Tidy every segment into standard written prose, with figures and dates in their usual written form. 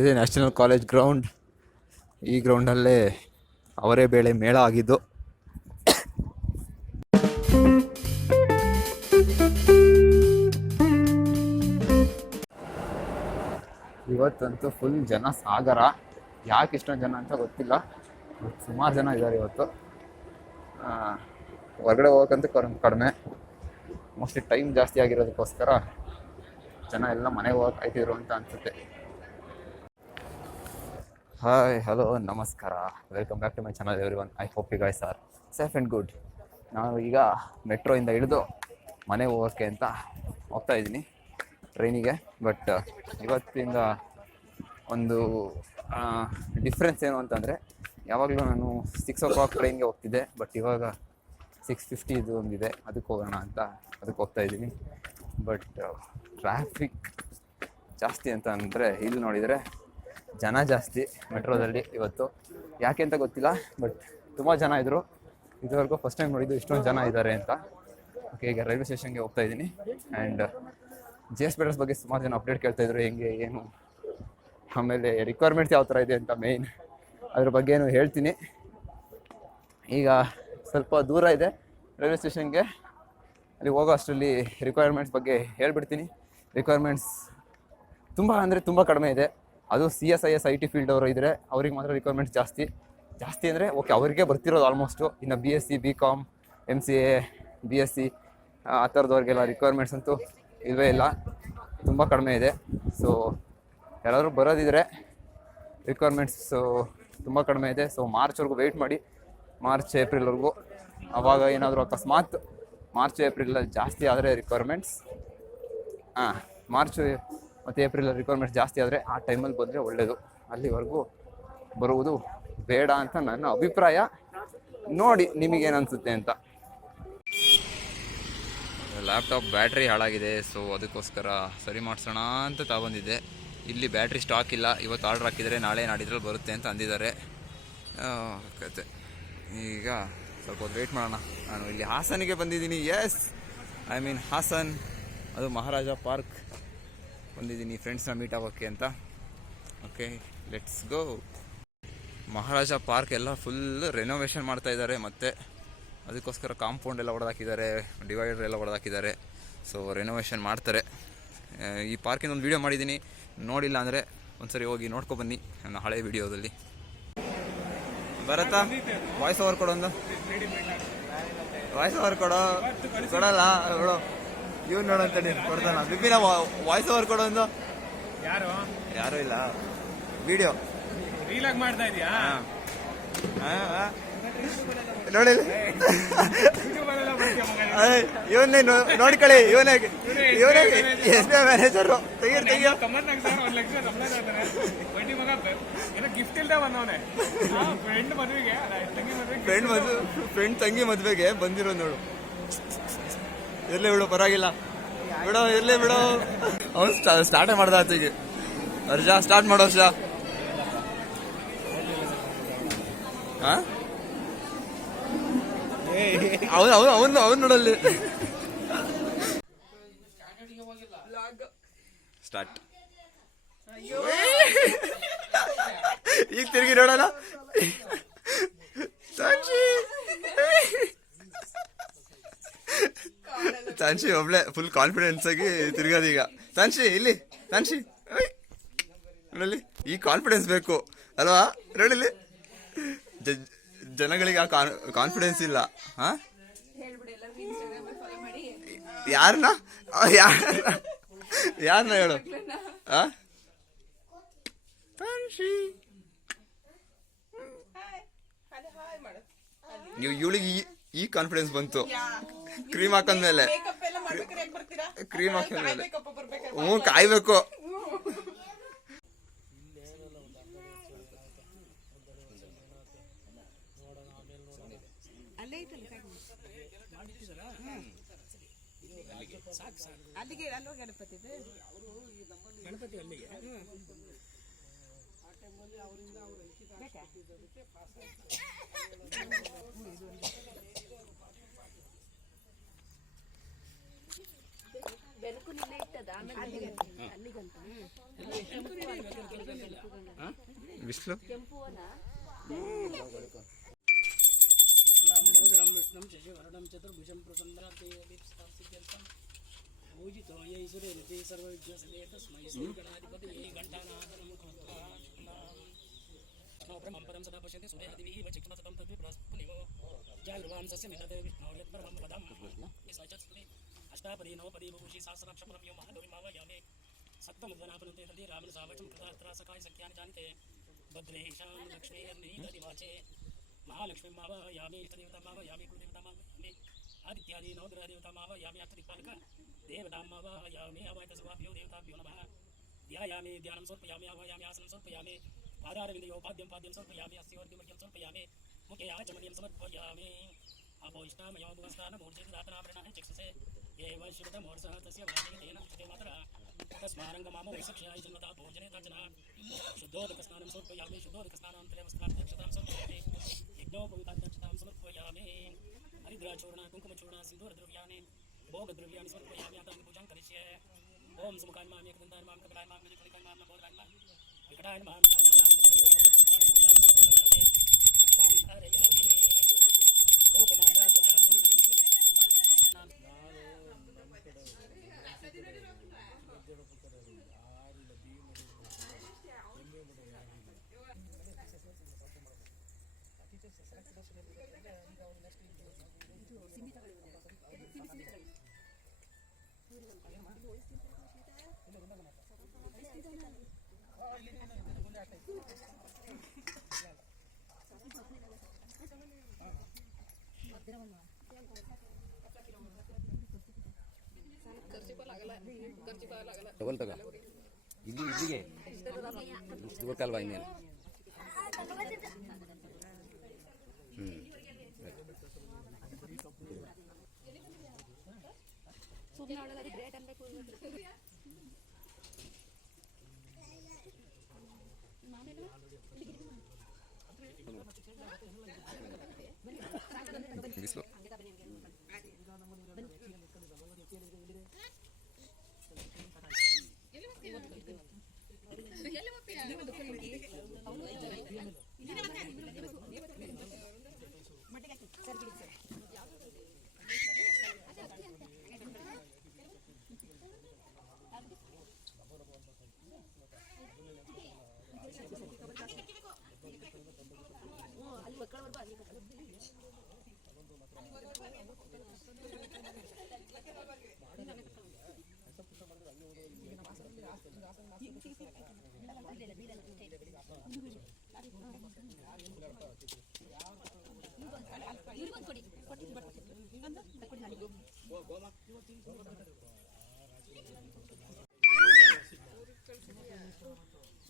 ಇದೆ national college ground. ಈ ಗ್ರೌಂಡಲ್ಲೇ ಅವರೇ ಬೇಳೆ ಮೇಳ ಆಗಿದ್ದು. ಇವತ್ತಂತೂ ಫುಲ್ ಜನ ಸಾಗರ. ಯಾಕೆ ಇಷ್ಟೊಂದು ಜನ ಅಂತ ಗೊತ್ತಿಲ್ಲ, ಸುಮಾರು ಜನ ಇದ್ದಾರೆ ಇವತ್ತು. ಹೊರಗಡೆ ಹೋಗೋಕ್ಕಂತೂ ಕಡಿಮೆ, ಮೋಸ್ಟ್ಲಿ ಟೈಮ್ ಜಾಸ್ತಿ ಆಗಿರೋದಕ್ಕೋಸ್ಕರ ಜನ ಎಲ್ಲ ಮನೆಗೆ ಹೋಗಕ್ಕೆ ಆಯ್ತಿದ್ರು ಅಂತ ಅನ್ಸುತ್ತೆ. ಹಾಯ್, ಹಲೋ, ನಮಸ್ಕಾರ, welcome back to my channel everyone. I hope you guys are safe and good. ನಾನು ಈಗ ಮೆಟ್ರೋಯಿಂದ ಇಳಿದು ಮನೆಗೆ ಹೋಗೋಕ್ಕೆ ಅಂತ ಹೋಗ್ತಾ ಇದ್ದೀನಿ, ಟ್ರೈನಿಗೆ. ಬಟ್ ಇವತ್ತಿಂದ ಒಂದು ಡಿಫ್ರೆನ್ಸ್ ಏನು ಅಂತಂದರೆ, ಯಾವಾಗಲೂ ನಾನು 6 o'clock ಟ್ರೈನ್ಗೆ ಹೋಗ್ತಿದ್ದೆ. ಬಟ್ ಇವಾಗ 6:50 ಇದು ಒಂದಿದೆ, ಅದಕ್ಕೆ ಹೋಗೋಣ ಅಂತ ಅದಕ್ಕೆ ಹೋಗ್ತಾ ಇದ್ದೀನಿ. ಬಟ್ ಟ್ರಾಫಿಕ್ ಜಾಸ್ತಿ ಅಂತ ಅಂದರೆ ಇಲ್ಲಿ ನೋಡಿದರೆ ಜನ ಜಾಸ್ತಿ ಮೆಟ್ರೋದಲ್ಲಿ ಇವತ್ತು. ಯಾಕೆ ಅಂತ ಗೊತ್ತಿಲ್ಲ, ಬಟ್ ತುಂಬ ಜನ ಇದ್ದರು. ಇದುವರೆಗೂ ಫಸ್ಟ್ ಟೈಮ್ ನೋಡಿದ್ದು ಇಷ್ಟೊಂದು ಜನ ಇದ್ದಾರೆ ಅಂತ. ಓಕೆ, ಈಗ ರೈಲ್ವೆ ಸ್ಟೇಷನ್ಗೆ ಹೋಗ್ತಾ ಇದ್ದೀನಿ. ಆ್ಯಂಡ್ GS ಬೇಡರ್ಸ್ ಬಗ್ಗೆ ಸುಮಾರು ಜನ ಅಪ್ಡೇಟ್ ಕೇಳ್ತಾಯಿದ್ರು, ಹೆಂಗೆ ಏನು, ಆಮೇಲೆ ರಿಕ್ವೈರ್ಮೆಂಟ್ಸ್ ಯಾವ ಥರ ಇದೆ ಅಂತ ಮೇಯ್ನ್ ಅದ್ರ ಬಗ್ಗೆನೂ ಹೇಳ್ತೀನಿ. ಈಗ ಸ್ವಲ್ಪ ದೂರ ಇದೆ ರೈಲ್ವೆ ಸ್ಟೇಷನ್ಗೆ, ಅಲ್ಲಿ ಹೋಗೋ ಅಷ್ಟರಲ್ಲಿ ರಿಕ್ವೈರ್ಮೆಂಟ್ಸ್ ಬಗ್ಗೆ ಹೇಳ್ಬಿಡ್ತೀನಿ. ರಿಕ್ವೈರ್ಮೆಂಟ್ಸ್ ತುಂಬ ಅಂದರೆ ತುಂಬ ಕಡಿಮೆ ಇದೆ. ಅದು CSIS IT ಫೀಲ್ಡ್ ಅವರು ಇದ್ದರೆ ಅವ್ರಿಗೆ ಮಾತ್ರ ರಿಕ್ವೈರ್ಮೆಂಟ್ಸ್ ಜಾಸ್ತಿ ಅಂದರೆ ಓಕೆ, ಅವರಿಗೆ ಬರ್ತಿರೋದು ಆಲ್ಮೋಸ್ಟು. ಇನ್ನು BSc BCom MCA BSc ಆ ಥರದವ್ರಿಗೆಲ್ಲ ರಿಕ್ವೈರ್ಮೆಂಟ್ಸ್ ಅಂತೂ ಇಲ್ಲವೇ ಇಲ್ಲ, ತುಂಬ ಕಡಿಮೆ ಇದೆ. ಸೊ ಯಾರಾದರೂ ಬರೋದಿದ್ರೆ ರಿಕ್ವೈರ್ಮೆಂಟ್ಸು ತುಂಬ ಕಡಿಮೆ ಇದೆ. ಸೊ ಮಾರ್ಚ್ವರೆಗೂ ವೆಯ್ಟ್ ಮಾಡಿ, ಮಾರ್ಚ್ ಏಪ್ರಿಲ್ವರೆಗೂ. ಆವಾಗ ಏನಾದರೂ ಅಕಸ್ಮಾತ್ ಮಾರ್ಚ್ ಏಪ್ರಿಲಲ್ಲಿ ಜಾಸ್ತಿ ಆದರೆ ರಿಕ್ವೈರ್ಮೆಂಟ್ಸ್, ಮಾರ್ಚ್ ಮತ್ತು ಏಪ್ರಿಲಲ್ಲಿ ರಿಕ್ವೈರ್ಮೆಂಟ್ಸ್ ಜಾಸ್ತಿ ಆದರೆ ಆ ಟೈಮಲ್ಲಿ ಬಂದರೆ ಒಳ್ಳೆಯದು. ಅಲ್ಲಿವರೆಗೂ ಬರುವುದು ಬೇಡ ಅಂತ ನನ್ನ ಅಭಿಪ್ರಾಯ. ನೋಡಿ ನಿಮಗೇನು ಅನಿಸುತ್ತೆ ಅಂತ. ಲ್ಯಾಪ್ಟಾಪ್ ಬ್ಯಾಟ್ರಿ ಹಾಳಾಗಿದೆ, ಸೊ ಅದಕ್ಕೋಸ್ಕರ ಸರಿ ಮಾಡಿಸೋಣ ಅಂತ ತಗೊಂಡಿದ್ದೆ. ಇಲ್ಲಿ ಬ್ಯಾಟ್ರಿ ಸ್ಟಾಕ್ ಇಲ್ಲ. ಇವತ್ತು ಆರ್ಡ್ರ್ ಹಾಕಿದರೆ ನಾಳೆ ನಾಡಿದ್ರಲ್ಲಿ ಬರುತ್ತೆ ಅಂತ ಅಂದಿದ್ದಾರೆ. ಕತೆ ಈಗ ಸ್ವಲ್ಪ ಹೊತ್ತು ವೆಯ್ಟ್ ಮಾಡೋಣ. ನಾನು ಇಲ್ಲಿ ಹಾಸನಿಗೆ ಬಂದಿದ್ದೀನಿ. ಎಸ್, ಐ ಮೀನ್ ಹಾಸನ್, ಅದು ಮಹಾರಾಜ ಪಾರ್ಕ್ ಬಂದಿದ್ದೀನಿ ಫ್ರೆಂಡ್ಸ್ನ ಮೀಟ್ ಆಗೋಕ್ಕೆ ಅಂತ. Okay, let's go. Maharaja park ಎಲ್ಲ ಫುಲ್ ರೆನೋವೇಷನ್ ಮಾಡ್ತಾ ಇದ್ದಾರೆ, ಮತ್ತು ಅದಕ್ಕೋಸ್ಕರ ಕಾಂಪೌಂಡ್ ಎಲ್ಲ ಹೊಡೆದಾಕಿದ್ದಾರೆ, ಡಿವೈಡರ್ ಎಲ್ಲ ಹೊಡೆದಾಕಿದ್ದಾರೆ. ಸೊ ರೆನೋವೇಷನ್ ಮಾಡ್ತಾರೆ. ಈ ಪಾರ್ಕಿಂದ ಒಂದು ವೀಡಿಯೋ ಮಾಡಿದ್ದೀನಿ, ನೋಡಿಲ್ಲ ಅಂದರೆ ಒಂದ್ಸರಿ ಹೋಗಿ ನೋಡ್ಕೊಬನ್ನಿ ನನ್ನ ಹಳೆ ವಿಡಿಯೋದಲ್ಲಿ. ಬರತ್ತಾ ವಾಯ್ಸ್ ಓವರ್ ಕೊಡೋದು? ವಾಯ್ಸ್ ಓವರ್ ಕೊಡಲ್ಲ ಬಿಡು. ಇವ್ನು ನೋಡಂತ ಕೊಡ್ತಾನ ಬಿಪಿನ ವಾಯ್ಸ್ ಓವರ್ ಕೊಡೋದು. ಯಾರು ಇಲ್ಲ, ವಿಡಿಯೋ ರೀಲಾಗಿ ಮಾಡ್ತಾ ಇದೀಯಾ ನೋಡಿ. ಇವನ್ನೇ ನೋಡ್ಕೊಳ್ಳಿ, ಇವನೇ SBI ಮ್ಯಾನೇಜರು. ತೆಗಿಯೋ ಫ್ರೆಂಡ್ ತಂಗಿ ಮದ್ವೆಗೆ ಬಂದಿರೋ ನೋಡು. ಇರ್ಲಿ ಬಿಡು, ಪರವಾಗಿಲ್ಲ ಬಿಡೋ, ಇರ್ಲಿ ಬಿಡೋ. ಅವನು ಸ್ಟಾರ್ಟೇ ಮಾಡ್ದ ಆತಿಗೆ. ಅರ್ಜಾ ಸ್ಟಾರ್ಟ್ ಮಾಡೋ ವರ್ಷ. ಅವನು ನೋಡಲ್ಲಿ ಸ್ಟಾರ್ಟ್. ಈಗ ತಿರುಗಿ ನೋಡೋಣ. ತಾನ್ಶಿ ಒಬ್ಳೆ ಫುಲ್ ಕಾನ್ಫಿಡೆನ್ಸ್ ಆಗಿ ತಿರ್ಗೋದೀಗ. ತಾನ್ಶಿ ಇಲ್ಲಿ, ತಾನ್ಶಿ ನೋಡಲಿ, ಈ ಕಾನ್ಫಿಡೆನ್ಸ್ ಬೇಕು ಅಲ್ವಾ? ನೋಡಿಲಿ, ಜನಗಳಿಗೆ ಆ ಕಾನ್ಫಿಡೆನ್ಸ್ ಇಲ್ಲ. ಯಾರನ್ನ ಹೇಳು. ನೀವು ಇವಳಿಗೆ ಈ ಕಾನ್ಫಿಡೆನ್ಸ್ ಬಂತು ಕ್ರೀಮ್ ಹಾಕಂದ್ಮೇಲೆ. ಕ್ರೀಮ್ ಹಾಕಿದ್ಮೇಲೆ ಕಾಯ್ಬೇಕು. ಅಲ್ಲಿಗೆ ಅಲ್ಲೋ ಗಣಪತಿ ಅಲ್ಲಿಗೆ ಬೆಳಕು ನಿನ್ನೆ ಇಟ್ಟದ ಆಮೇಲೆ ಬಿಸಿಲು रामकृष्णं शशिवर्णं चतुर्भुजं प्रसन्नार्थं पूजितो यैश्वरेति सर्वविद्यासदे तस्मै श्रीगणाधिपतये घण्टानादनं कृत्वा ब्रह्मं पदं सदा पश्यति सूर्यादिभिः चक्षुमसतं तद्विप्रस्फुलिवो जागृवांसस्य निदते विष्णो यत्परमं पदं सचस्ति अष्टापदी नवपदी बहुषी सहस्राक्षपरं यो महागौरिमावयामे सप्तमुद्वनापनुते तदि रामनसावचं कृतात्रासकाय सख्यानि जानते भद्रेशां लक्ष्मीर्निदधिवाचे महालक्ष्मी मावयामि इष्टदेवता मावयामि कुलदेवता मावयामि आदित्यादि नवग्रह देवता मावयामि अष्टदिक्पालक देवता मावयामि अवैतसवाभ्यो देवताभ्यो नमः ध्यायामि ध्यानं समर्पयामि आवाहयामि आसनं समर्पयामि पादारविन्दयो पाद्यं समर्पयामि अस्योर्घ्यमर्घ्यं समर्पयामि मुखे आचमनीयं समर्पयामि अपोष्टामयो भुवस्तानमूर्जयदातनाभरणाय चक्षुषे एव शिवतमोर्सः तस्य वाचेन उच्यते मातरः तस्मारङ्गमामो वैसक्ष्याय जन्मता भोजने तर्जना शुद्धोदकस्नानं समर्पयामि शुद्धोदकस्नानान्तरे वस्त्राध्यक्षतां समर्पयामि यज्ञोपवीताध्यक्षतां समर्पयामि हरिद्राचूर्ण कुङ्कुमचूर्ण सिन्दूरद्रव्याणि भोगद्रव्याणि समर्पयामि अतः पूजां करिष्ये ओम सुमुखाय मां एकदन्ताय मां कपिलाय मां गजकलिकाय मां नमोदराय मां विकटाय मां पुष्पाणि पूजां समर्पयामि रक्षामि धारयामि धूपमाग्रापयामि ತಗೊಳ್ ತಗ ಇಲ್ಲಿ ಇಲ್ಲಿಗೆ ಇಷ್ಟು ಗೊತ್ತಲ್ವಾ ಇನ್ನೇನು ಬಿಸಿಲು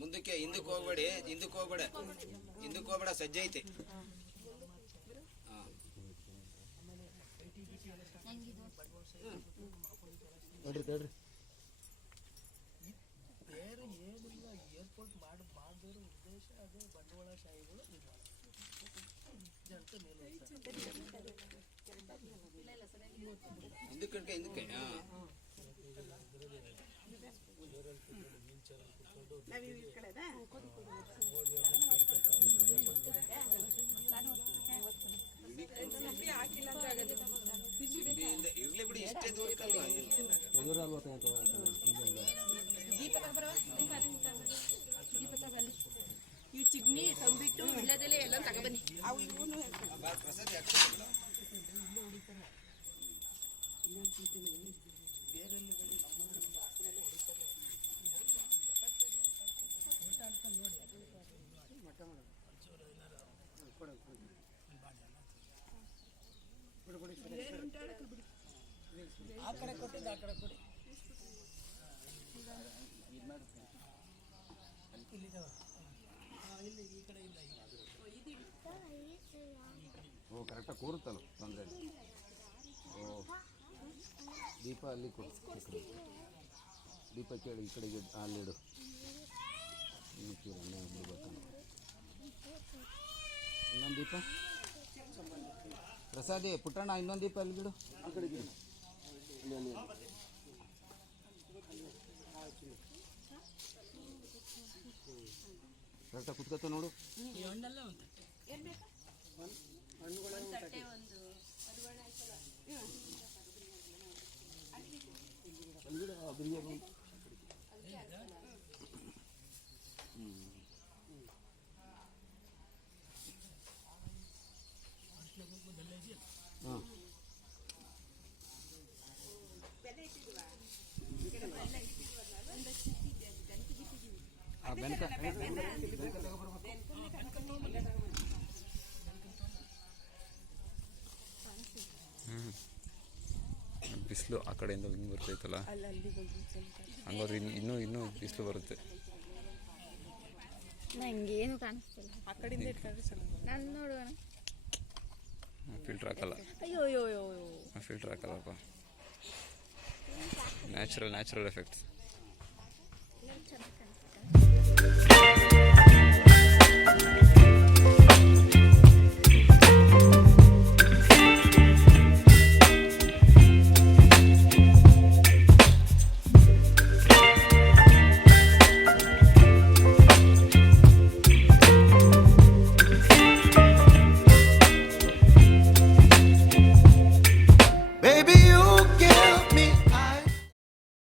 ಮುಂದಕ್ಕೆ ಹಿಂದಕ್ಕೆ ಹೋಗ್ಬೇಡ ಸಜ್ಜೆ ಐತೆ ನೋಡ್ರಿ ಬೇರೆ ಏನಿಲ್ಲ ಏರ್ಪೋರ್ಟ್ ಮಾಡಿದವರು ಉದ್ದೇಶ ಅದೇ ಬಂಡವಾಳಶಾಹಿಗಳು ಹಿಂದಕ್ಕೆ ಇರ್ಲಿ ಬಿಡಿ ಇಷ್ಟೇ ದೂರಕ್ಕಲ್ವಾ ಈ ಚಿಗ್ನಿ ತಂಬಿಟ್ಟು ಇಲ್ಲದಲ್ಲೇ ಎಲ್ಲ ತಗೊಬನ್ನಿ ಅವು ಇವನು ಪ್ರಸಾದ್ ಆ ಕಡೆ ಕೊಟ್ಟಿದ್ದು ಆ ಕಡೆ ಕೊಡಿ ಇಲ್ಲಿ ಈ ಕಡೆ ಇಲ್ಲ ಓ ಕರೆಕ್ಟಾಗಿ ಕೂರುತ್ತಲ್ಲ ತೊಂದರೆ ಓ ದೀಪ ಅಲ್ಲಿ ಕೊಡು ದೀಪ ಕೇಳಿ ಈ ಕಡೆಗೆ ಅಲ್ಲಿಡು ಇನ್ನೊಂದು ದೀಪ ಪ್ರಸಾದಿ ಪುಟ್ಟಣ್ಣ ಇನ್ನೊಂದು ದೀಪ ಅಲ್ಲಿ ಬಿಡು ಈ ಕಡೆಗೆ ಕರೆಕ್ಟಾಗಿ ಕುತ್ಕೊತ ನೋಡು. ಈ ಹಣ್ಣೆಲ್ಲ ಒಂದು ತಟ್ಟೆ ಒಂದು ಪರಿವಾಳ ಆಯ್ತಲ್ಲ. ಹಾಂ ಬಿಸಿಲು ಆ ಕಡೆಯಿಂದ ಹಿಂಗೆ ಬರ್ತೈತಲ್ಲ, ಹಂಗಾದ್ರೆ ಇನ್ನೂ ಬಿಸಿಲು ಬರುತ್ತೆ. ನಂಗೇನು ಕಾಣಿಸ್ತಿಲ್ಲ ಆ ಕಡೆಯಿಂದ ನಾನು ನೋಡುವ ಫಿಲ್ಟ್ರ್ ಹಾಕಲ್ಲ, ಅಯ್ಯೋ ಅಯ್ಯೋ ಅಯ್ಯೋ ಫಿಲ್ಟ್ರ್ ಹಾಕಲ್ಲಪ್ಪ. Natural effects.